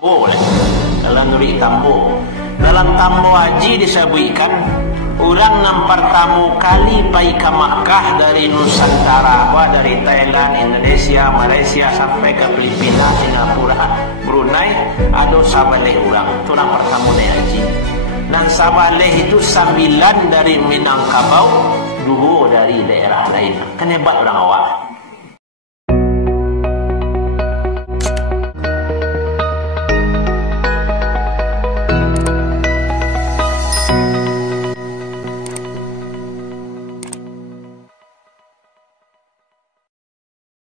Boleh dalam nuri tambo. Dalam tambo haji disebutkan orang yang pertama kali pergi ke Makkah dari Nusantara, dari Thailand, Indonesia, Malaysia sampai ke Filipina, Singapura, Brunei, ada sabaleh orang. Itu yang pertama naik haji. Dan sabaleh itu 9 dari Minangkabau, 2 dari daerah lain. Kan hebat orang awak.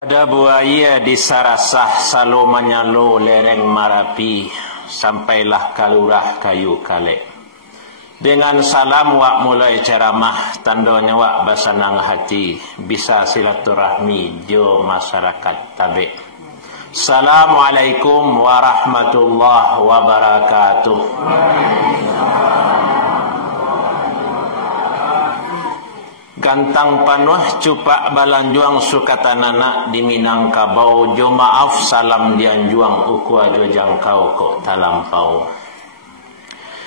Ada buaya di Sarasah, salo menyalo lereng Marapi, sampailah kalurah kayu kalek. Dengan salam wak mulai ceramah, tandanya wak basanang hati, bisa silaturahmi jo masyarakat tabe. Assalamualaikum warahmatullahi wabarakatuh. Gantang panuh cupak balanjuang sukatanana di Minangkabau, jo maaf salam dianjuang uku ajo jangkau kok talampau.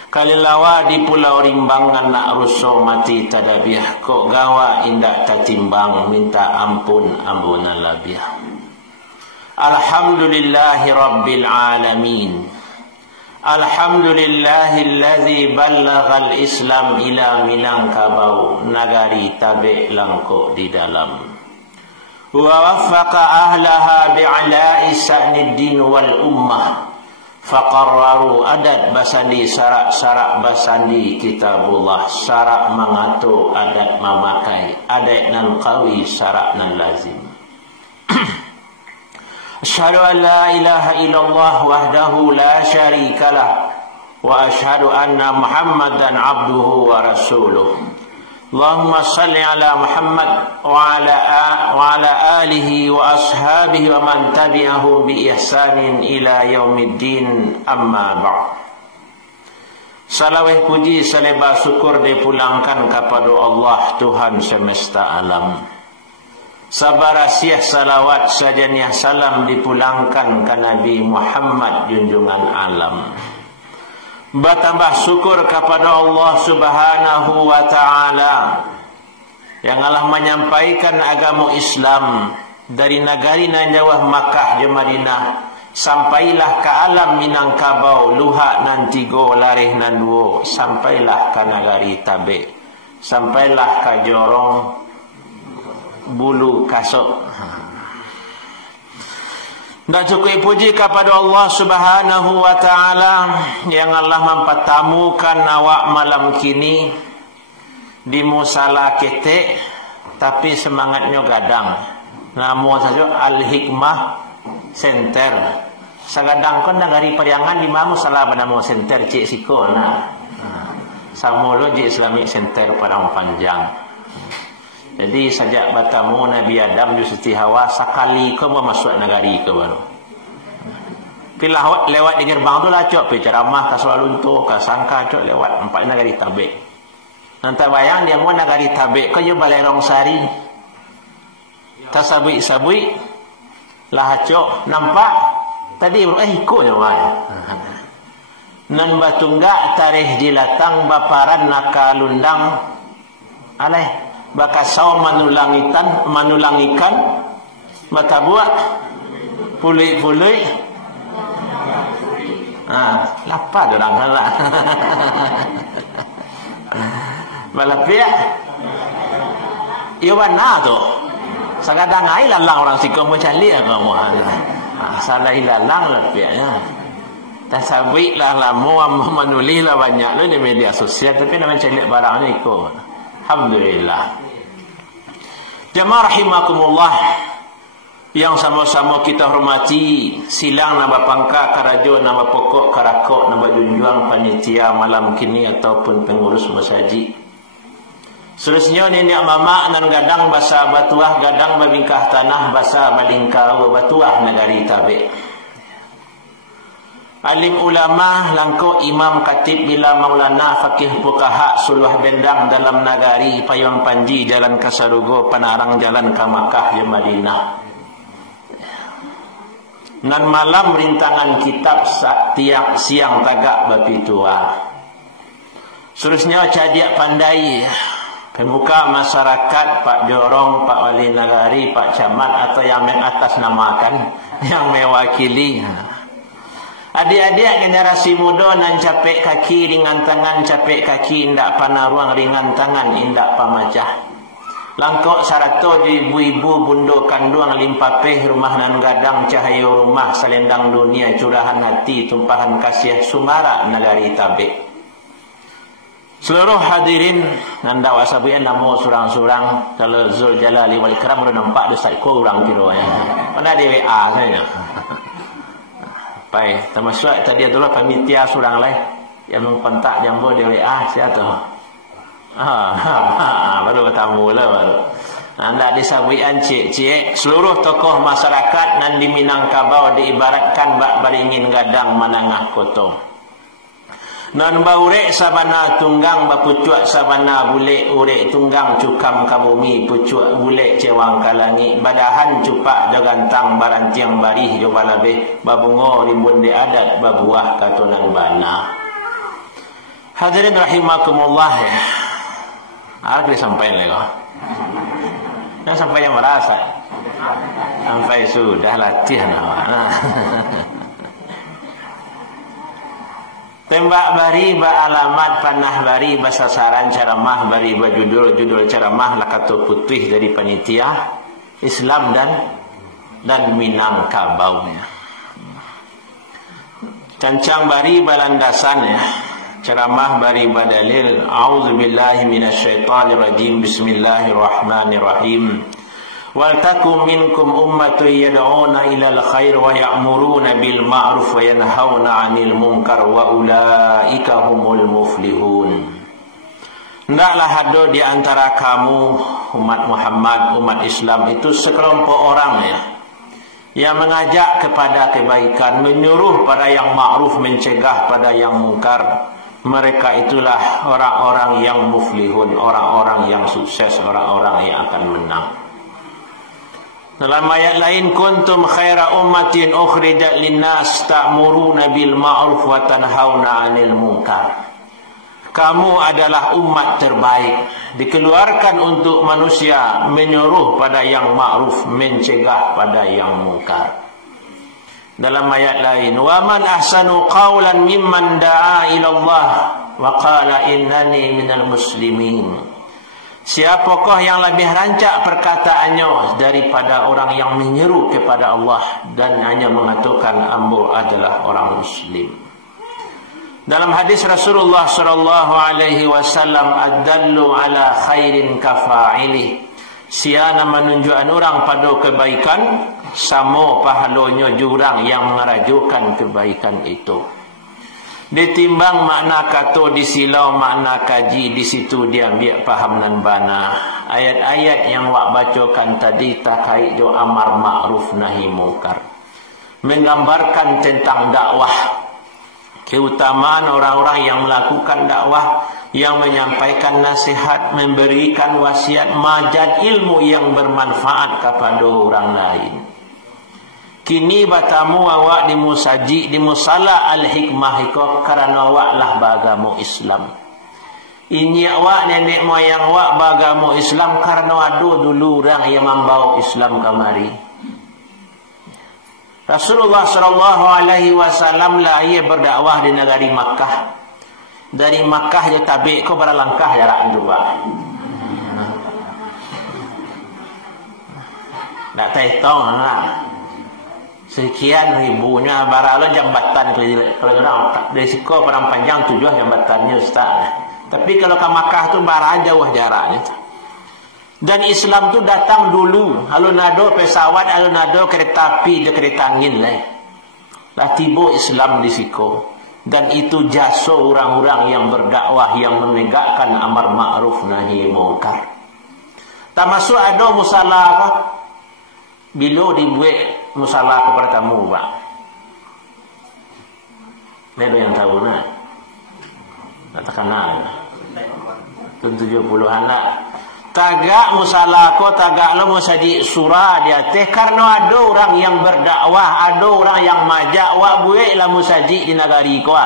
Kalilawa di Pulau Rimbang anak ruso mati tadabiah, kok gawa indak tatimbang minta ampun ampunan labiah. Alhamdulillahi rabbil alamin. Alhamdulillahilladzi ballaghal Islam ila Minangkabau, nagari tabe langko di dalam. Wa waffaqa ahlaha bi'ala'i sa'niddin wal ummah, faqarraru adat basandi sarak-sarak basandi kitabullah, sarak mengatur adat memakai, adat nan qawi sarak nan lazim. Asyhadu an la ilaha illallah wahdahu la syarikalah wa asyhadu anna Muhammadan abduhu wa rasuluh. Allahumma salli ala Muhammad wa ala alihi wa ashabihi wa man tabi'ahu bi ihsanin ila yaumiddin, amma ba'd. Salawat puji selebah syukur dipulangkan kepada Allah Tuhan semesta alam. Sabarasiah salawat sajaniah salam dipulangkan ke Nabi Muhammad junjungan alam. Bertambah syukur kepada Allah Subhanahu wa ta'ala yang Allah menyampaikan agama Islam dari negari nan jauh Makkah ke Madinah, sampailah ke alam Minangkabau, luhak nan 3 larih nan 2, sampailah ke negari tabe, sampailah ke jorong bulu kasut. Dan cukup puji kepada Allah Subhanahu wa ta'ala yang Allah mempertamukan awak malam kini di musala ketek, tapi semangatnya gadang. Nama saja Al-Hikmah Center. Sagadang kon negari Periangan di mana musala bernama Center Cik Siko. Samolo di Islamic Center Padang Panjang. Jadi sejak bertemu Nabi Adam di Siti Hawa, sekali kau masuk negari ke baru. Pilah lewat di gerbang tu lah cok, ceramah ke Soalunto, ke Sangka cok lewat 4 negari tabe. Nanti bayang dia mau negari tabe, kau je balai Rongsari, tasabui lah cok nampak tadi ikut je mai. Nan batunggak tarikh dilatang baparan nakalundang aleh. Bakasau manulangikan mata buat pulih-pulih lapar orang lah. Malapia ia mana tu sakadang ai lalang orang sikam macam ni kamu salah ilalang lapia ya. Tasawik lah lamu menulis lah banyak di media sosial, tapi nak cari barang ni ikut. Alhamdulillah. Jamaah rahimakumullah yang sama-sama kita hormati, silang nama pangkat karajo, nama pokok karakok, nama junjuang panitia malam kini ataupun pengurus masjid. Seterusnya nenek mama nan gadang basa batuah, gadang babingkah tanah basa balingkau batuah negari tabe. Alim ulama langko imam katib bila maulana fakih fuqaha suluh bendang dalam nagari payung panji jalan Kasarugo panarang jalan ke Makkah ke Madinah. Nan malam rintangan kitab tiap siang tagak bapi tua. Seterusnya cadiak pandai pemuka masyarakat, Pak Jorong, Pak Wali Nagari, Pak Camat atau yang atas namakan, yang mewakili. Adik-adik generasi muda nan capek kaki ringan tangan, capek kaki indak panaruang ringan tangan indak pamajah. Langkok sarato di ibu-ibu bundo kanduang limpapeh rumah nan gadang cahayu rumah selendang dunia curahan hati tumpahan kasih sumara nagari tabe. Seluruh hadirin nanda wasabian namo surang-surang kalau Zul Jalali wal Ikram udah nampak besar kurang kira ya. Pada di WA saya. Baik, termasuk tadi adalah panitia surang lain yang mengkontak jambu di WA siapa baru bertamu lah baru. Anda disabuian cik-cik seluruh tokoh masyarakat nan di Minangkabau diibaratkan bak baringin gadang manangah koto. Nan baurek sabana tunggang bapucuak sabana bule urek tunggang cukam kabumi pucuak bule cewang kalangi badahan cupak jagantang barantiang barih jobalabe babungo rimbun de adat babuah katunang bana. Hadirin rahimakumullah. Aku sampai lagi. Yang sampai yang merasa sampai sudah latihan. Tembak bari ba alamat panah bari ba sasaran ceramah bari ba judul ceramah lakato putih dari panitia Islam dan Minangkabau. Cancang bari ba landasan ya. Ceramah bari badalil a'udzubillahi minasyaitonir rajim bismillahirrahmanirrahim wal takum minkum ummatun yad'una ilal khair wa ya'muruna bil ma'ruf wa yanhauna 'anil munkar wa ulaika humul muflihun. Hendaklah ada di antara kamu umat Muhammad, umat Islam itu sekelompok orang ya yang mengajak kepada kebaikan, menyuruh pada yang ma'ruf, mencegah pada yang munkar. Mereka itulah orang-orang yang muflihun, orang-orang yang sukses, orang-orang yang akan menang. Dalam ayat lain, kuntum khaira ummatin ukhrijat linnas ta'muruna bil ma'ruf wa tanhauna 'anil munkar. Kamu adalah umat terbaik, dikeluarkan untuk manusia, menyuruh pada yang ma'ruf, mencegah pada yang munkar. Dalam ayat lain, wa man ahsanu qawlan mimman da'a ila Allah wa qala innani minal muslimin. Siapakah yang lebih rancak perkataannya daripada orang yang menyeru kepada Allah dan hanya mengatakan ambo adalah orang muslim. Dalam hadis Rasulullah sallallahu alaihi wasallam, ad-dallu ala khairin kafa'ilih. Siana menunjukkan orang pada kebaikan sama pahalanya jurang yang mengerajukan kebaikan itu. Ditimbang makna kata disilau makna kaji, di situ dia ambil faham dan bana. Ayat-ayat yang wak bacakan tadi terkait do amar ma'ruf nahi munkar, menggambarkan tentang dakwah, keutamaan orang-orang yang melakukan dakwah, yang menyampaikan nasihat, memberikan wasiat, majad ilmu yang bermanfaat kepada orang lain. Kini batamu awak di musaji di musala al-hikmah iko karena awak lah bagamu Islam. Ini awak nenek moyang awak bagamu Islam karena ada dulu orang yang membawa Islam kemari. Rasulullah sallallahu alaihi wasallam lah ia berdakwah di negeri Makkah. Dari Makkah dia tabik ko berlangkah jarak juga. Tak tahu lah. Sekian ribunya baralo jambatan kalau orang resiko perang panjang 7 jambatannya Ustaz. Tapi kalau ke Makkah tu bara jauh jaraknya. Dan Islam tu datang dulu. Kalau nado pesawat, kalau nado kereta api, kereta angin lah. Lah tiba Islam di siku. Dan itu jasa orang-orang yang berdakwah, yang menegakkan amar ma'ruf nahi munkar. Tak masuk ada musalah apa? Bila dibuat musalah kepada tamu, Pak. Ada yang tahu nak? Tak kenal. 70 anak. Tagak musalah ko, tagak lo musaji surah dia teh karena ada orang yang berdakwah, ada orang yang majak wak buik lah musaji di negari ko.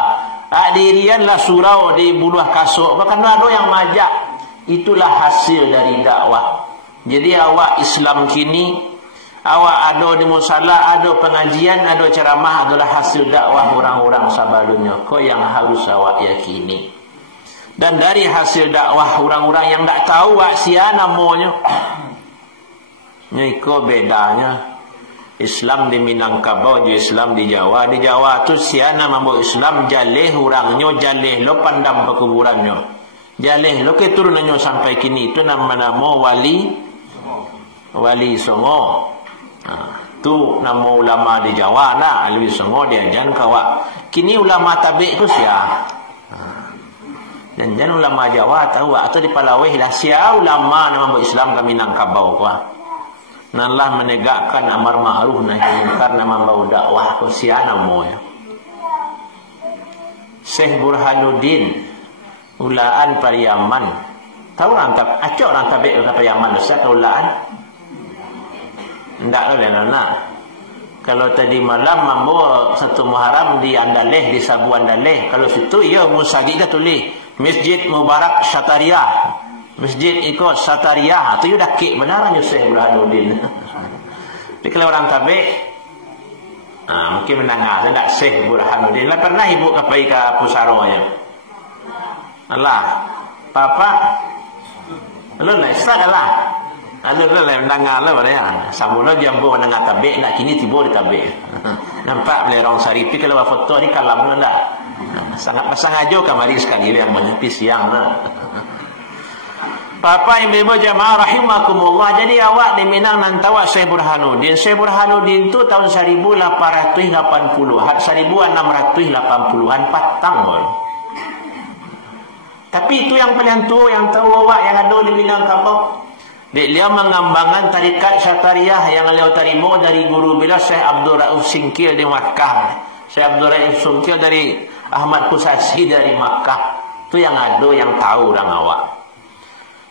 Dirian lah surau di buluh kasuk, karena ada yang majak. Itulah hasil dari dakwah. Jadi awak Islam kini, awak ada di musalah, ada pengajian, ada ceramah adalah hasil dakwah orang-orang sebelumnya. Ko yang harus awak yakini. Dan dari hasil dakwah orang-orang yang tak tahu wak sia namanya. Niko bedanya. Islam di Minangkabau, di Islam di Jawa. Di Jawa tu sia nama Islam jaleh orangnya, jaleh lo pandam pekuburannya. Jaleh lo keturunannya sampai kini itu nama-nama Wali Songo. Tu nama ulama di Jawa nah, Wali Songo dia jangan kawak. Kini ulama tabik tu sia. Dan jangan ulama Jawa tahu atau di Palawih lah sia ulama nama Islam kami Minangkabau kuah. Nanlah menegakkan amar ma'ruf nahi munkar nama bau dakwah ko sia namonya. Syekh Burhanuddin ulaan Pariaman. Tahu orang tak acok orang tabik ke Pariaman sia ke ulaan. Ndak lah. Kalau tadi malam mambo satu Muharram di Andaleh, di Sabu Andaleh. Kalau situ ya musagi dah tulis Masjid Mubarak Syatariah. Masjid ikut Syatariah. Itu sudah kek benarnya Syekh Burhanuddin. Jadi kalau orang tabik mungkin menangah tak Syekh Burhanuddin. Lah pernah ibu kapai ke Pusaranya. Allah, papa. Lu lah istad lah. Ada lah menangah lah pada ya. Samula jambu menangah tabik nak kini tiba di tabik. Nampak lerong Saripi kalau foto ni kalam lah. Sangat sengaja kamari sekali yang menepis siang lah. Papa ibu-ibu jamaah rahimakumullah. Jadi awak di Minang nantawak Syekh Burhanuddin. Syekh Burhanuddin tu tahun 1880-an, 1680-an patang pun. Tapi itu yang paling tua yang tahu awak yang ada di Minang kapau. Dia mengembangkan tarikat Syatariah yang beliau terima dari guru beliau Syekh Abdul Rauf Singkil di Makkah. Syekh Abdul Rauf Singkil dari Ahmad Kusasi dari Makkah. Itu yang ada yang tahu orang awak.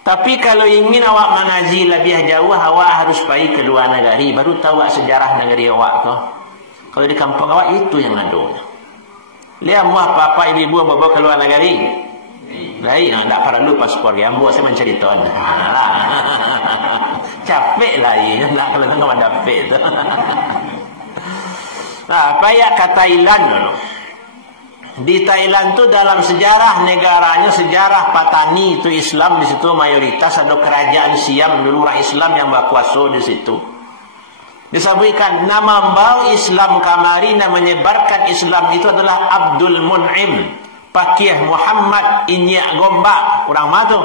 Tapi kalau ingin awak mengaji lebih jauh, awak harus pergi ke luar negeri. Baru tahu sejarah negeri awak tu. Kalau di kampung awak itu yang ada. Lihat muah papa ibu bawa ke luar negeri. Lain, tak perlu paspor. Yang buat saya mencerita. Capek lain. Tak kalau tengok ada capek tu. Nah, payah ke Thailand dulu. Di Thailand tu dalam sejarah negaranya, sejarah Patani itu Islam di situ mayoritas, ada kerajaan Siam dulu orang Islam yang berkuasa di situ. Disebutkan nama bau Islam kamari yang menyebarkan Islam itu adalah Abdul Mun'im Pakih Muhammad Inyak Gombak. Orang mana tu?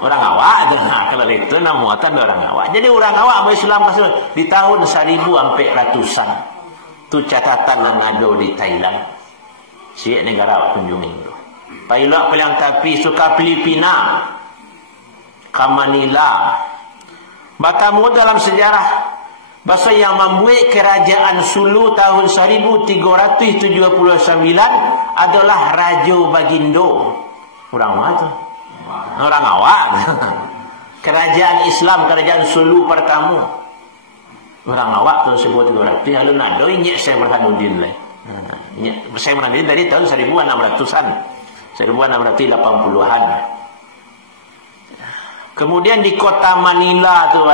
Orang awak tu. Nah, kalau itu nama muatan orang awak. Jadi orang awak Islam di tahun 1400-an. Itu catatan yang ada di Thailand. Siap negara awak kunjungi tu. Pailok paling tapi suka Filipina, ke Manila. Bakamu dalam sejarah bahasa yang membuat kerajaan Sulu tahun 1379 adalah Raja Bagindo. Orang mana tu? Orang awak. Kerajaan Islam, kerajaan Sulu pertama. Orang awak tu sebut 300. Lalu nak ada ingat Syekh Burhanuddin lah. Syekh Burhanuddin dari tahun 1600-an. 1680-an. Kemudian di kota Manila tu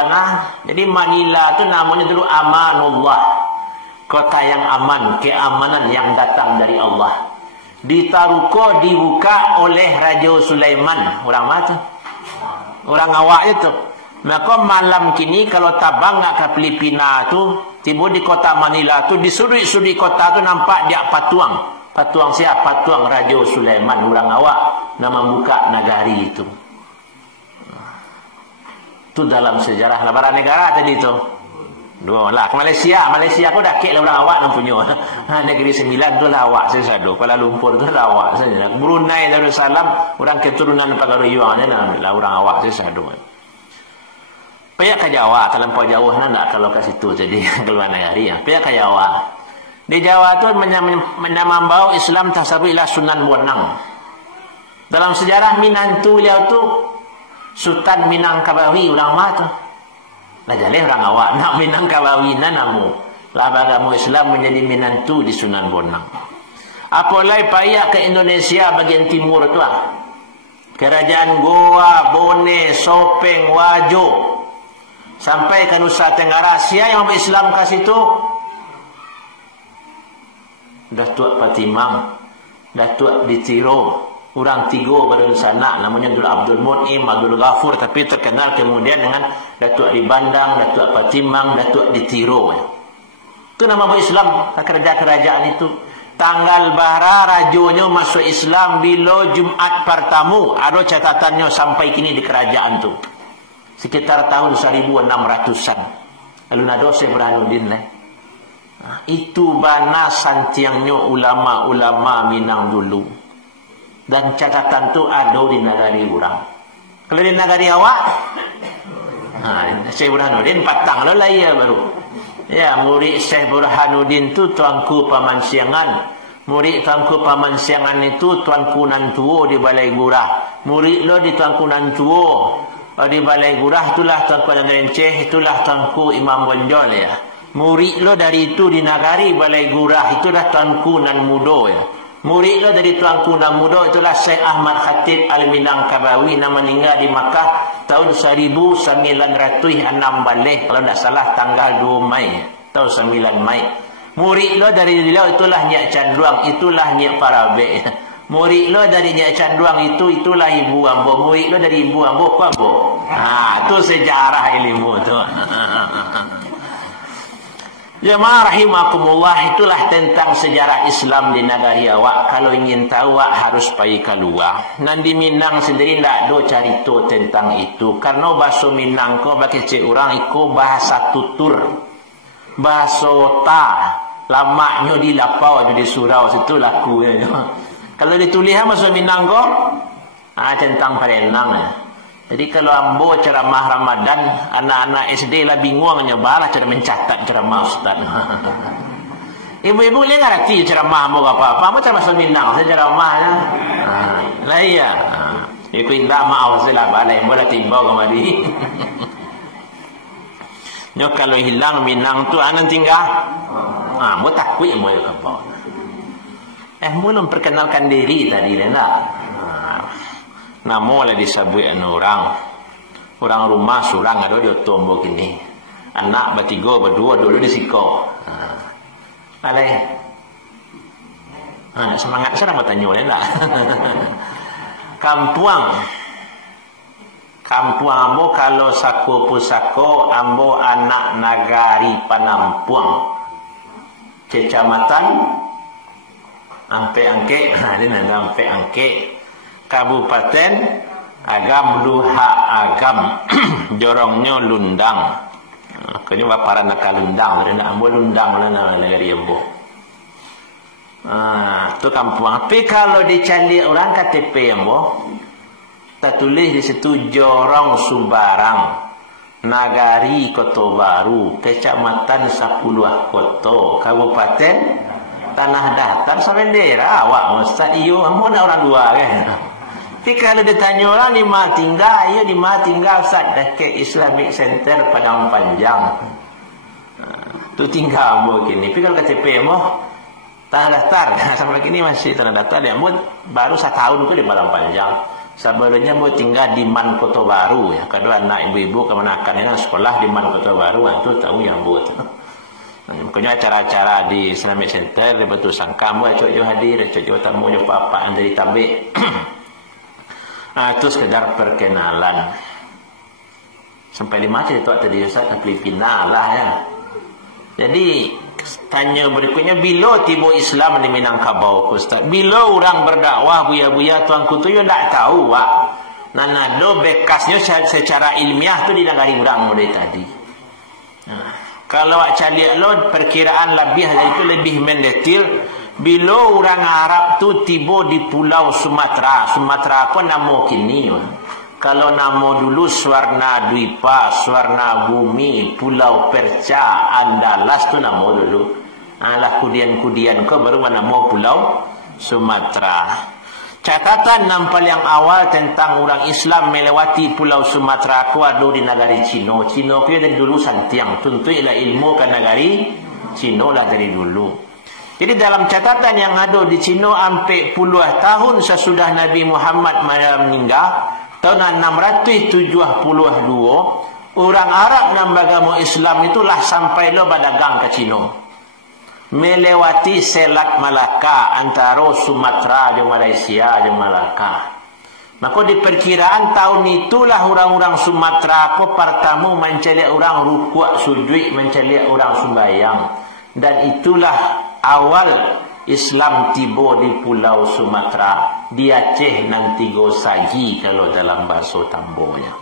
jadi Manila tu namanya dulu Amanullah. Kota yang aman, keamanan yang datang dari Allah. Di Taruko dibuka oleh Raja Sulaiman. Orang mana tu? Orang awak itu. Maka malam kini kalau tabang nak ke Filipina tu, tiba di kota Manila tu, di sudut-sudut kota tu nampak dia patuang. Patuang siapa? Patuang Raja Sulaiman. Orang awak nama buka negari itu. Itu dalam sejarah lebaran negara tadi tu. Dua lah. Malaysia aku dah kek orang awak yang punya. Negeri Sembilan tu lah awak saya sadu. Kuala Lumpur tu lah awak saya. Brunei Darussalam orang keturunan Pagaruyuang ni lah orang awak saya sadu. Pihak ke Jawa, terlampau jauh nak kalau ke situ jadi keluar negeri ya. Pihak ke Jawa. Di Jawa tu menambau Islam tasabilah Sunan Bonang. Dalam sejarah Minantu dia tu Sultan Minangkabawi ulama tu. Lah jadi orang awak nak Minangkabawi namu. Lah agama Islam menjadi menantu di Sunan Bonang. Apalagi payah ke Indonesia bagian timur tu ah. Kerajaan Goa, Bone, Sopeng, Wajo sampai ke Nusa Tenggara. Siapa yang Islam ke situ? Datuk Patimang, Datuk Ditiro, orang tiga pada sana, namanya Abdul Mun'im, Abdul Ghafur, tapi terkenal kemudian dengan Datuk Dibandang, Datuk Patimang, Datuk Ditiro. Itu nama Islam kerajaan itu. Tanggal bara rajonya masuk Islam bila Jumat pertama. Ada catatannya sampai kini di kerajaan tu. Sekitar tahun 1600-an. Lalu nado Syekh Burhanuddin itu bana santiangnya ulama-ulama Minang dulu. Dan catatan tu ada di negari orang. Kalau di negari awak, Syekh Burhanuddin patang lah ya baru. Ya, murid Syekh Burhanuddin tu Tuanku Paman Siangan. Murid Tuanku Paman Siangan itu Tuanku Nantuo di Balai Gurah. Murid lo di Tuanku Nantuo di Balai Gurah itulah Tuanku Nanrenceh, itulah Tuanku Imam Bonjol ya. Murid lo dari itu di Nagari Balai Gurah itulah Tuanku Nan Mudo ya. Murid lo dari Tuanku Nan Mudo itulah Syekh Ahmad Khatib Al-Minangkabawi, nama meninggal di Makkah tahun 1906 balik, kalau tidak salah tanggal 2 Mei tahun 9 Mei. Murid lo dari dia itulah Nyak Canduang, itulah Nyak Parabe. Murid lo dari Nyak Canduang itulah Ibu Ambo. Murid lo dari Ibu Ambo apa Ambo? Itu sejarah ilmu tu. Jemaah rahimakumullah, itulah tentang sejarah Islam di negari awak. Kalau ingin tahu awak harus pergi keluar. Nanti Minang sendiri tak ada cerita tentang itu. Karena bahasa Minang ko bagi cik orang itu bahasa tutur. Bahasa ta. Lamaknya di lapau di surau situ laku. Kalau ditulis bahasa Minang ko tentang Parenang. Jadi kalau ambo ceramah Ramadan, anak-anak SD lah bingungnya balah cara mencatat ceramah Ustaz. Ibu-ibu ni tak ngerti ceramah ambo apa-apa. Ambo ceramah Minang, saya ceramahnya. Lah iya. Ibu indah maaf saya lah balai, ambo dah timbau kemari. Nyo kalau hilang Minang tu anak tinggal. Ambo takut ambo ya apa. Ambo belum perkenalkan diri tadi dah. Namo lah disabui orang rumah surang ada dia tombo gini anak bertiga berdua dulu di siko alai semangat saya nak bertanya lah kampuang ambo kalau sako pusako ambo anak nagari Panampuang kecamatan Ampe-Angke ini nama Ampe-Angke Kabupaten Agam Luha Agam jorongnya Lundang. Kini bapara nak Lundang, nak ambo Lundang lah nama negeri ambo. Tu kampung. Tapi kalau dicari orang KTP ambo, tertulis di situ Jorong Subarang, Nagari Kota Baru, Kecamatan Sapuluh Kota, Kabupaten Tanah Datar sampai daerah awak Ustaz iyo ambo nak orang dua kan. Tapi kalau ditanya orang di mana tinggal, ia di mana tinggal Ustaz dekat Islamic Center Padang Panjang. Tu tinggal ambo gini. Tapi kalau KTP ambo Tanah Datar sampai kini masih Tanah Datar dia ambo baru 1 tahun tu di Padang Panjang. Sebelumnya ambo tinggal di Man Kota Baru ya. Kalau anak ibu-ibu kemenakan yang sekolah di Man Kota Baru itu tahu yang ambo tu. Makanya acara-acara di Islamic Center dia betul sangka ambo cok hadir, cok tamu jo apa yang dari tabik. Itu sekedar perkenalan. Sampai 5 cerita tadi Ustaz Filipina lah ya. Jadi tanya berikutnya bila tiba Islam di Minangkabau Ustaz? Bila orang berdakwah buya-buya tuanku tu yo tak tahu wak. Nanado bekasnya secara ilmiah tu di negara orang mulai tadi. Kalau awak cari lo perkiraan lebih itu lebih mendetil. Bila orang Arab tu tiba di pulau Sumatera. Sumatera pun nama kini. Kalau nama dulu Swarna Dwipa, Swarna Bumi, Pulau Perca, Andalas tu nama dulu. Alah kudian-kudian ko baru nama pulau Sumatera. Catatan yang paling awal tentang orang Islam melewati Pulau Sumatera ku ada di negari Cina. Cina ku dari dulu santiang. Tuntuilah ilmu ke negari Cina lah dari dulu. Jadi dalam catatan yang ada di Cina hampir puluh tahun sesudah Nabi Muhammad meninggal, tahun 672, orang Arab yang beragama Islam itulah sampai lo berdagang ke Cina. Melewati Selat Malaka antara Sumatera dan Malaysia dan Malaka. Maka diperkiraan tahun itulah orang-orang Sumatera ko pertama mencari orang rukuk sujud, mencari orang sembahyang. Dan itulah awal Islam tiba di Pulau Sumatera. Di Aceh nan tiga sagi kalau dalam bahasa Tambonya.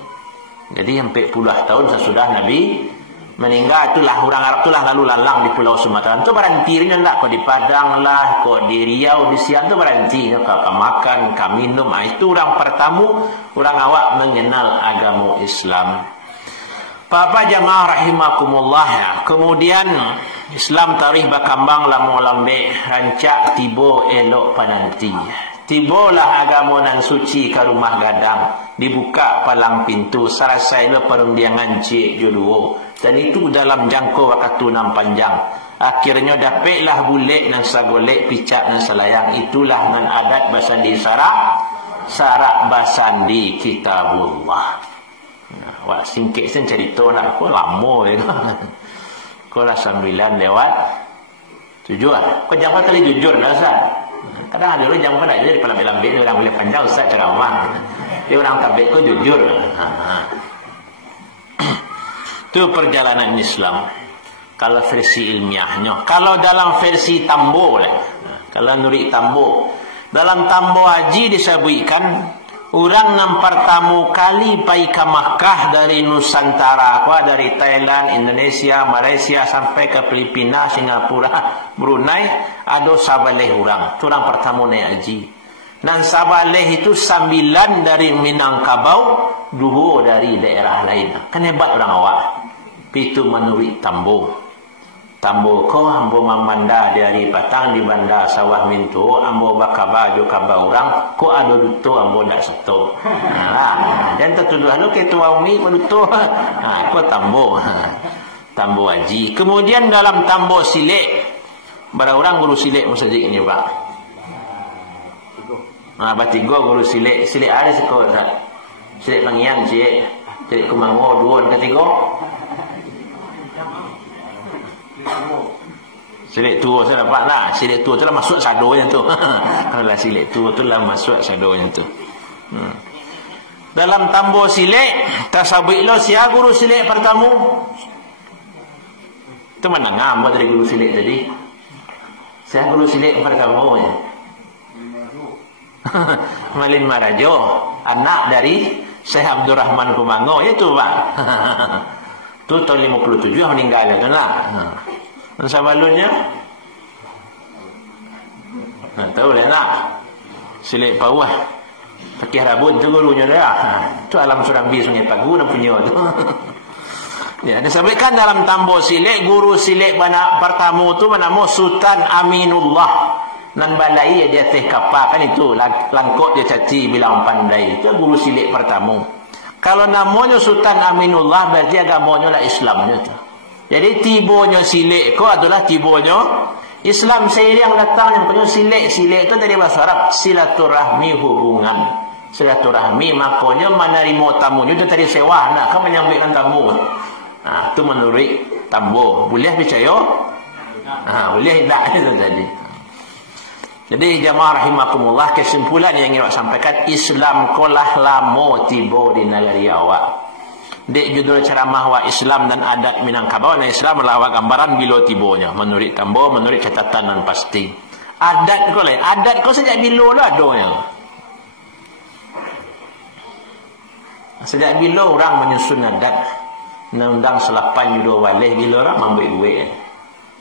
Jadi hampir puluh tahun sesudah Nabi meninggal, itulah orang Arab itulah lalu lalang di Pulau Sumatera. Itu berhenti lah, kau di Padang lah, kau di Riau, di Sian itu berhenti, kau makan, kau minum. Itu orang pertama, orang awak mengenal agama Islam. Papa jamaah rahimakumullah ya. Kemudian Islam tarikh berkembang lama-lambe, rancak tiba elok pananti. Tibalah agama nan suci ke rumah gadang, dibuka palang pintu, sarasailah perundangan cik jodoh. Dan itu dalam jangka waktu nan panjang. Akhirnya dapatlah bulik dan sagolek, picak dan selayang. Itulah nan adat basandi sarak basandi kitabullah. Nah, wak singkit sen cerita nak aku lama je. Kau lah 9 lewat 7 lah. Kau jangan tadi jujur lah Ustaz. Kadang ada orang jangan pada jadi lambe-lambe orang boleh panjang Ustaz ceramah. Dia orang tabik kau jujur. Itu perjalanan Islam kalau versi ilmiahnya. Kalau dalam versi Tambo lah, kalau nuri Tambo, dalam Tambo Haji disebutkan orang yang pertama kali pergi ke Makkah dari Nusantara, dari Thailand, Indonesia, Malaysia sampai ke Filipina, Singapura, Brunei, ada sabaleh orang. Itu orang pertama naik haji. Dan sabaleh itu 9 dari Minangkabau, 2 dari daerah lain. Kan hebat orang awak. Itu menurut Tambo. Tambo ko ambo mamanda dari Patang di Bandar Sawah Minto, ambo bakaba jo kaba orang ko ada duto ambo nak seto. Dan tertuduh lu ketua umi ko duto. Ko Tambo. Tambo Haji. Kemudian dalam Tambo Silek, bara orang guru Silek masjid ini Pak. Batigo guru Silek. Silek ada sekolah tak? Silek Pangian cik. Silek Kumango duon ketiga. Silik tua saya dapat lah. Silik tua tu lah masuk sado yang tu. Kalau silik tua tu lah masuk sado yang tu. Dalam Tambo Silek, tasabik lo siapa guru Silek pertama? Itu mana ngam dari guru Silek tadi? Siapa guru Silek pertama ya? Malin Marajo, anak dari Syekh Abdul Rahman Kumango itu Pak. Itu tahun 57 meninggal itu lah. Dan sabalunnya tahu lah nak Silek Pawah Fakih Rabun tu gurunya dia. Itu alam Surambi Sungai Pagu dan punya tu. Ya, disebutkan dalam Tambo Silek, guru Silek pertama tu bernama Sultan Aminullah. Nan balai dia teh kapal kan itu langkok dia caci bilang pandai. Itu guru Silek pertama. Kalau namanya Sultan Aminullah berarti agamanya lah Islamnya tu. Jadi tibonya Silek ko adalah tibonya Islam. Seiring datang yang punya Silek. Silek itu dari bahasa Arab silaturahmi, hubungan. Silaturahmi makanya menerima tamunya itu tadi sewa. Nah, kau menyambutkan tamu. Nah, itu menurut Tambo. Boleh percaya? Boleh tak itu jadi. Jadi jamaah rahimakumullah, kesimpulan yang ingin saya sampaikan, Islam kolah lama tiba di negeri awak. Dek judul ceramah wa Islam dan adat Minangkabau dan Islam melawak gambaran bila tibonya menurut Tambo, menurut catatan dan pasti. Adat ko lain, adat ko sejak bila lah adanya. Sejak bila orang menyusun adat, undang selapan judo walih bila orang mampu duit.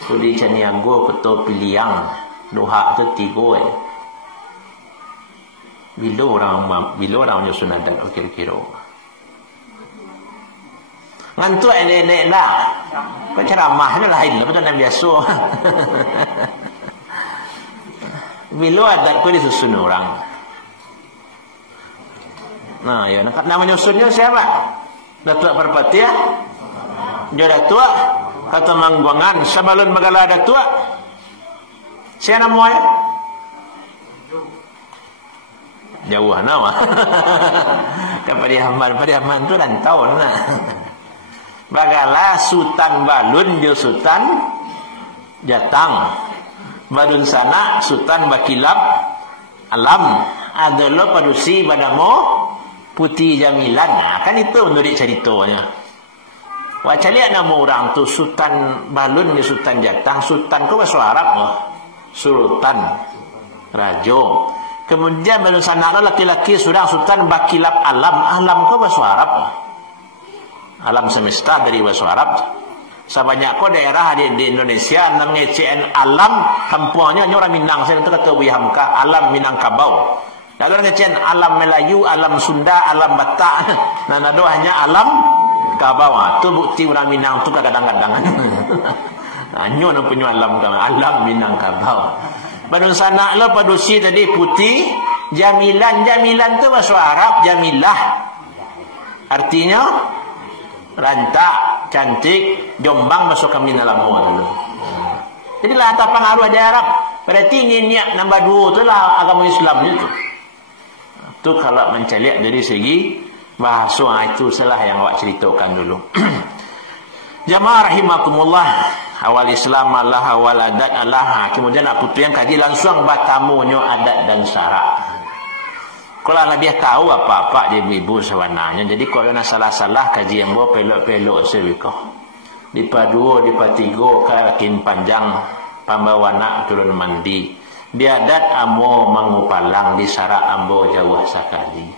Kudi Caniago ketua piliang, doha tu 3. Bila orang menyusun adat kira-kira. Ngantu nenek lah. Kau ceramah ni lain lah. Betul biasa. Bila adat kau disusun orang. Nah, ya nama nyusunnya siapa? Datuk Perpatia. Dia datuk kata Mangguangan sebelum bagala datuk. Siapa namanya? Jauh nama. Padiaman tu rantau nah. Bagala Sultan Balun dia Sultan Jatang. Balun sana Sultan Bakilap Alam adalah padusi badamo Putih Jamilan. Nah, kan itu menurut ceritanya. Wacaliak nama orang tu Sultan Balun dia Sultan Jatang. Sultan kau bahasa Arab no? Sultan Rajo. Kemudian Balun sana laki-laki seorang Sultan Bakilap Alam. Alam kau bahasa Arab no? Alam semesta dari bahasa Arab. Sebanyak kau daerah di Indonesia nang ngecen alam hampuannya ni orang Minang saya tu kata Buya Hamka alam Minangkabau. Kalau orang ngecen alam Melayu, alam Sunda, alam Batak. Nah nado hanya alam Kabau. Tu bukti orang Minang tu kadang-kadang. Nyo nak punya alam Minangkabau. Pada sana lo padusi tadi putih Jamilan. Jamilan tu bahasa Arab Jamilah. Artinya rantak, cantik, jombang masuk kami dalam dulu. Jadi lah tak pengaruh aja Arab. Berarti niat nombor 2 tu lah agama Islam itu. Tu kalau menceliak dari segi bahasa itu salah yang awak ceritakan dulu. Jamaah rahimakumullah, awal Islam Allah, awal adat Allah. Kemudian apa tu yang kaji langsung batamunyo adat dan syarak. Kalau lebih tahu apa-apa di ibu sebenarnya. Jadi kalau nak salah-salah kaji yang buat pelok-pelok sebiko. Di padu, di patigo, kakin panjang, pambawana turun mandi. Di adat amo mangupalang di syarak ambo jauh sekali.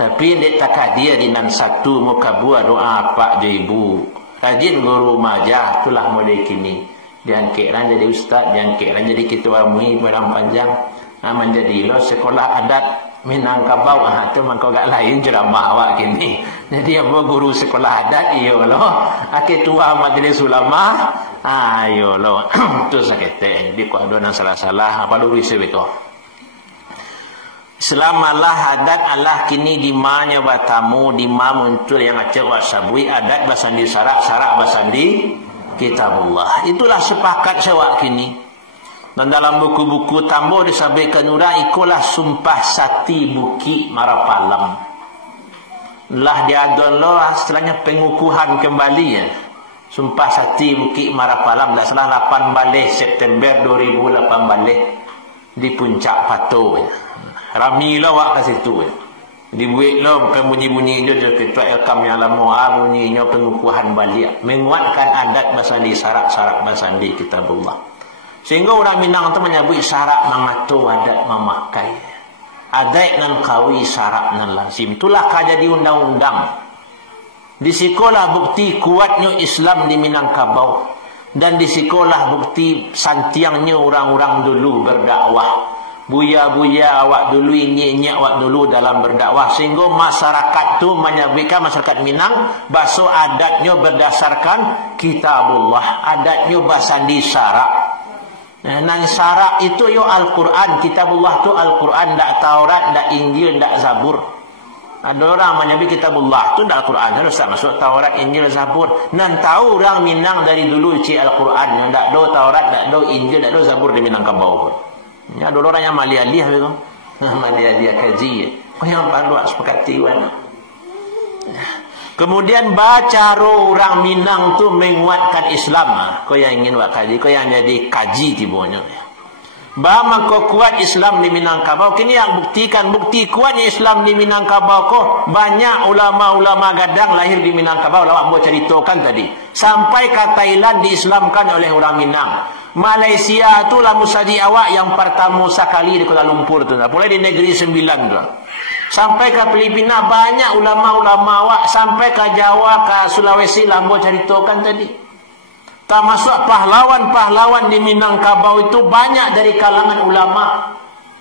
Tapi di takadia di nan satu muka buah doa apa di ibu. Rajin guru majah itulah model kini. Diangkitkan jadi ustaz, diangkitkan jadi ketua MUI padang panjang. Menjadi lo sekolah adat Minangkabau tu mangko gak lain ceramah awak kini. Jadi ambo guru sekolah adat iyo lo. Ketua majlis ulama ayo lo. Tu sakete. Jadi ko ada salah-salah apa lurus sebeko. Selamalah adat Allah kini di mana batamu di mana muncul yang acak wasabui adat basandi syarak basandi kitabullah. Itulah sepakat sewak kini. Dan dalam buku-buku tambo disampaikan orang ikulah sumpah sati buki Marapalam. Lah diadon lo setelahnya pengukuhan kembali ya. Sumpah sati buki Marapalam dah salah 8 balik September 2008 balik di puncak Pato. Rami lo wak kat situ. Dibuat lo bunyi-bunyi dia ketua elkam yang lama bunyinya pengukuhan balik menguatkan adat basandi syarak-syarak basandi kitabullah. Sehingga orang Minang itu menyebut syarak mengatu adat memakai. Adat nan kawi syarak nan lazim. Itulah jadi undang-undang. Di sekolah bukti kuatnya Islam di Minangkabau. Dan di sekolah bukti santiangnya orang-orang dulu berdakwah. Buya-buya awak dulu, ini awak dulu dalam berdakwah. Sehingga masyarakat itu menyebutkan masyarakat Minang bahasa adatnya berdasarkan kitabullah. Adatnya basandi syarak. Nang syarak itu yo Al-Quran. Kitabullah tu Al-Quran, tak Taurat, tak Injil, tak Zabur. Ada orang menyebut kitabullah tu tak Al-Quran, harus tak masuk Taurat, Injil, Zabur. Nan tahu orang Minang dari dulu ci Al-Quran, yang tak do Taurat, tak do Injil, tak do Zabur di Minangkabau pun. Ya ada orang yang malialih begitu. Malialih kaji. Kau yang pandu sepakati kan. Kemudian baca orang Minang tu menguatkan Islam. Kau yang ingin buat kaji, kau yang jadi kaji tibonya. Bahawa kau kuat Islam di Minangkabau. Kini yang buktikan bukti kuatnya Islam di Minangkabau kau. Banyak ulama-ulama gadang lahir di Minangkabau. Lawak mau ceritakan tadi. Sampai ke Thailand diislamkan oleh orang Minang. Malaysia tu lah musadi awak yang pertama sekali di Kuala Lumpur tu. Mulai di Negeri Sembilan tu. Sampai ke Filipina banyak ulama-ulama awak. Sampai ke Jawa, ke Sulawesi lah mau ceritakan tadi. Termasuk pahlawan-pahlawan di Minangkabau itu banyak dari kalangan ulama.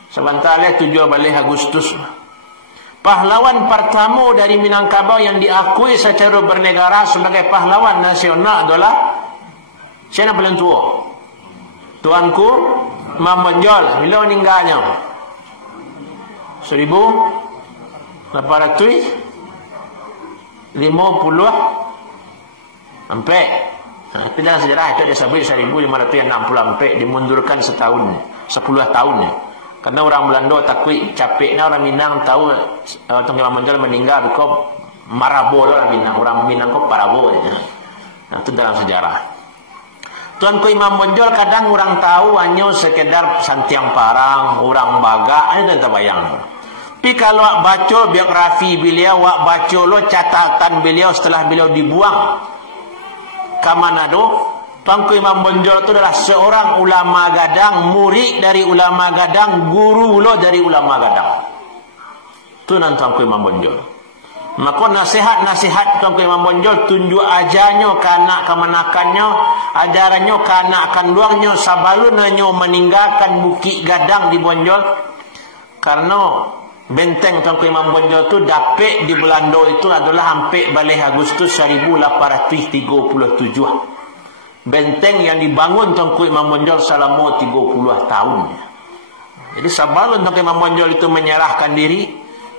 Sebentar lagi 7 Agustus. Pahlawan pertama dari Minangkabau yang diakui secara bernegara sebagai pahlawan nasional adalah siapa paling tua? Tuanku Mam Bonjol. Bila meninggalnya? 1900 850 Tapi dalam sejarah itu ada sampai 1564 dimundurkan setahun, 10 tahun. Karena orang Belanda takut capeknya orang Minang tahu Tuan Imam Bonjol meninggal kok marabo orang Minang kok parabo. Nah, itu dalam sejarah. Tuan Imam Bonjol kadang orang tahu hanya sekedar Santiang Parang, orang Baga, ada tak bayang. Tapi kalau baca biografi beliau, baca lo catatan beliau setelah beliau dibuang ke Manado, Tuanku Imam Bonjol itu adalah seorang ulama gadang, murid dari ulama gadang, guru lo dari ulama gadang. Itu nan Tuanku Imam Bonjol. Maka nasihat-nasihat Tuanku Imam Bonjol tunjuk ajanyo ke anak kemanakannya, adarannya ke anak kanduangnya, sabalunannya meninggalkan bukit gadang di Bonjol. Karena benteng Tuanku Imam Bonjol itu dapat di Belanda itu adalah hampir balik Agustus 1837. Benteng yang dibangun Tuanku Imam Bonjol selama 30 tahun. Jadi sebelum Tuanku Imam Bonjol itu menyerahkan diri,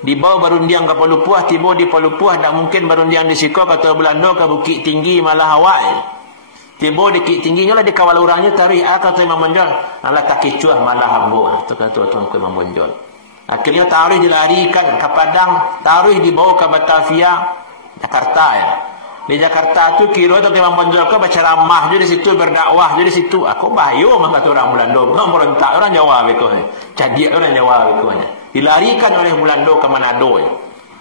dibawa barundiang ke Palupuah, tiba di Palupuah, tak mungkin barundiang di Siko kata Belanda ke Bukit Tinggi malah Hawaii. Tiba di Bukit Tingginya lah di kawal orangnya tarik kata Imam Bonjol, alah kaki cuah malah hamba, itu kata Tuanku Imam Bonjol. Akhirnya taruh dilarikan ke Padang, taruh dibawa ke Batavia, Jakarta ya. Di Jakarta tu kira Tuanku Imam Bonjol ke baca ramah je di situ, berdakwah je di situ. Aku bayo kata orang Belanda, bukan merontak orang Jawa betul. Jadi orang Jawa betul. Dilarikan oleh Belanda ke Manado.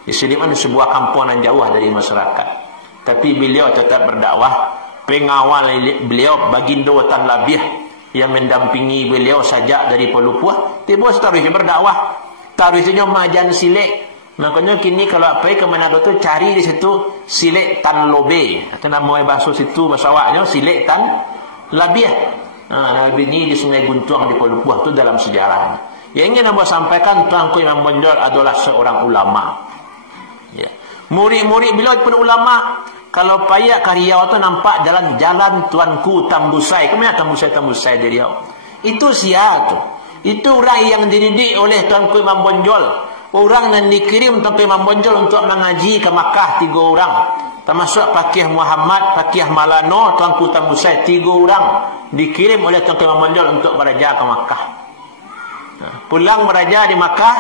Diselipkan di sebuah kampungan jauh dari masyarakat. Tapi beliau tetap berdakwah. Pengawal beliau Bagindo Tan Labiah yang mendampingi beliau sajak dari Palupuah, tiba taruh berdakwah. Taruhnya majan silek. Makanya kini kalau pergi ke Manado tu cari di situ Silek Tan Lobe. Atau nama bahasa situ bahasa awaknya Silek Tan Labiah. Nabi ini di Sungai Guntuang di Palupuah itu dalam sejarah. Yang ingin saya sampaikan Tuanku Imam Bonjol adalah seorang ulama. Ya. Murid-murid beliau pun ulama. Kalau payah Riau tu nampak jalan Tuanku Tambusai. Kemana Tambusai dari Riau? Itu siapa tu? Itu orang yang dididik oleh Tuanku Imam Bonjol. Orang yang dikirim Tuanku Imam Bonjol untuk mengaji ke Makkah 3 orang. Termasuk Pakih Muhammad, Pakih Malano, Tuanku Tambusai, 3 orang dikirim oleh Tuanku Imam Bonjol untuk beraja ke Makkah. Pulang beraja di Makkah,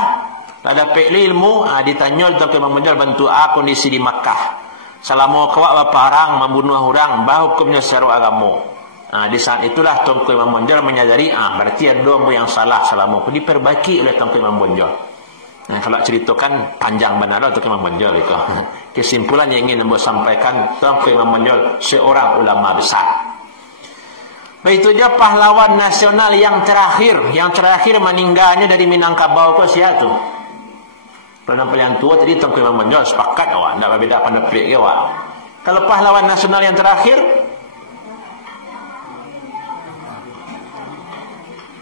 tak dapat ilmu, ditanya Tuanku Imam Bonjol, bantu kondisi di Makkah. Selama kawak baparang membunuh orang, bah hukumnya secara agama. Di saat itulah Tuanku Imam Bonjol menyadari, berarti ada yang salah selama itu diperbaiki oleh Tuanku Imam Bonjol. Kalau ceritakan panjang benar Tuanku Imam Bonjol itu. Kesimpulan yang ingin saya sampaikan, Tuanku Imam Bonjol seorang ulama besar. Itu dia pahlawan nasional yang terakhir meninggalnya dari Minangkabau ke siapa tu? Pernah yang tua tadi Tuanku Imam Bonjol sepakat awak, tak berbeza pada pelik awak. Kalau pahlawan nasional yang terakhir,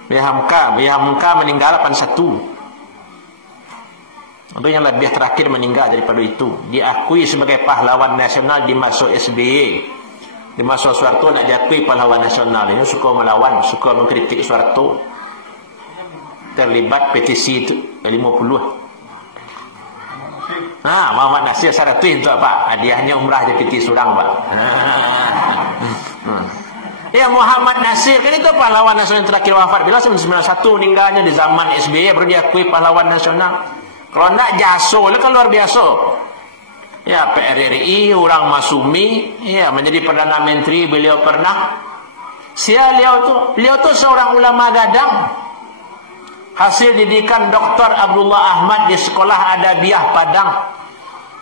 Bihamka meninggal 81. Itu yang lebih terakhir meninggal daripada itu. Diakui sebagai pahlawan nasional di masa SBY. Di masa Soeharto nak diakui pahlawan nasional. Ini suka melawan, suka mengkritik Soeharto. Terlibat petisi itu 50. Muhammad Nasir Saratin itu apa? Hadiahnya umrah di petisi surang, Pak. Ya, Muhammad Nasir kan itu pahlawan nasional yang terakhir wafat. Bila 1991 meninggalnya di zaman SBY baru diakui pahlawan nasional. Kalau tidak jaso, kan luar biasa. Ya, PRRI, orang Masumi, ya, menjadi Perdana Menteri beliau pernah. Beliau tu seorang ulama gadang. Hasil didikan Dr. Abdullah Ahmad di Sekolah Adabiah Padang.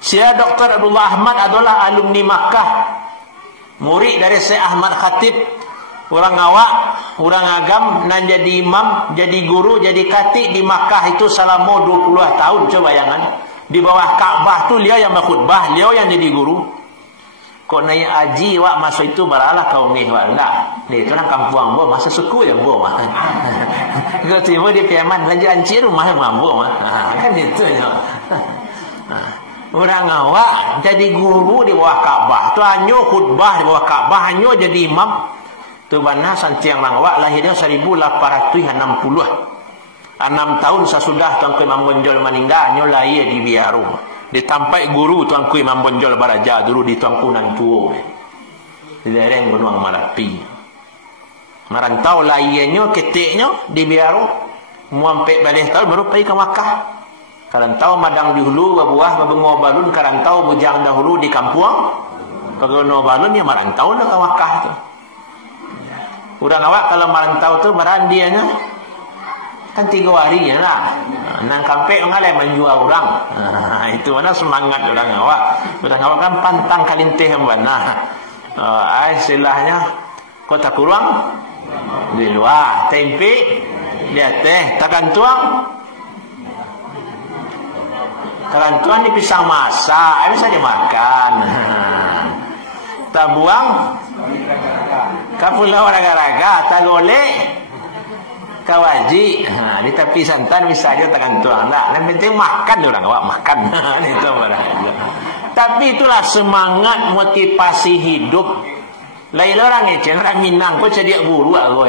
Dr. Abdullah Ahmad adalah alumni Makkah. Murid dari Syekh Ahmad Khatib. Orang awak, orang agam, dan jadi imam, jadi guru, jadi khatib di Makkah itu selama 20 tahun. Coba bayangan. Di bawah Ka'bah tu dia yang berkhutbah, dia yang jadi guru. Kok naik haji wak masa itu baralah kau ni wak dah. Ni tu orang kampung bo masa suku yang bo mah. Kalau tiba di Keman lagi ancir rumah yang mambo mah. Kan itu ya. Orang awak jadi guru di bawah Ka'bah. Tu hanya khutbah di bawah Ka'bah, hanya jadi imam. Tu bana Santiang Langwak lahirnya 1860. 6 tahun sesudah Tuanku Imam Bonjol meninggal, nyolah ia di Biaru. Ditampai guru Tuanku Imam Bonjol Baraja dulu di Tuanku Nantuo. Di lereng Gunung Marapi. Merantau lah ianya, ketiknya di Biaru. Muampek balik tahun baru pergi ke Makkah. Karantau madang di hulu, berbuah, berbengo balun. Karantau bujang dahulu di kampung. Berbengo balun, ya merantau dah ke Makkah tu. Udah awak kalau merantau tu merandianya kan 3 hari ya lah. Nang kampek mengalih menjual orang. Itu mana semangat orang awak. Orang awak kan pantang kalintih mana. Istilahnya kota kurang di luar, tempe di atas, takkan tuang di pisang masak, ini saja makan. Tak buang ke pulau raga-raga, tak golek kawaji. Di tepi santan bisa aja takkan tuang. Nah, yang penting makan orang awak makan. Itu barangkali. Tapi itulah semangat motivasi hidup. Lain orang ni, orang Minang kau jadi guru aku.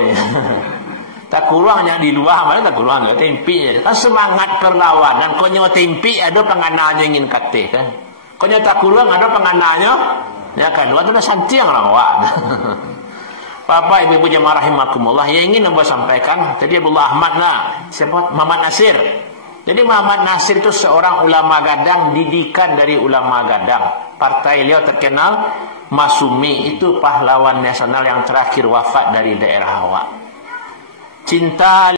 Tak kurangnya di luar, mana tak kurang ada tempi. Kan semangat perlawanan. Kau nyawa tempi ada pengananya ingin kata kan. Kau nyawa tak kurang ada pengananya. Ya kan, waktu dah santiang orang awak. Bapak ibu jemaah rahimakumullah, yang ingin saya sampaikan tadi Abdullah Ahmad lah, siapa Muhammad Nasir. Jadi Muhammad Nasir itu seorang ulama gadang, didikan dari ulama gadang. Partai beliau terkenal Masumi, itu pahlawan nasional yang terakhir wafat dari daerah awak. Cinta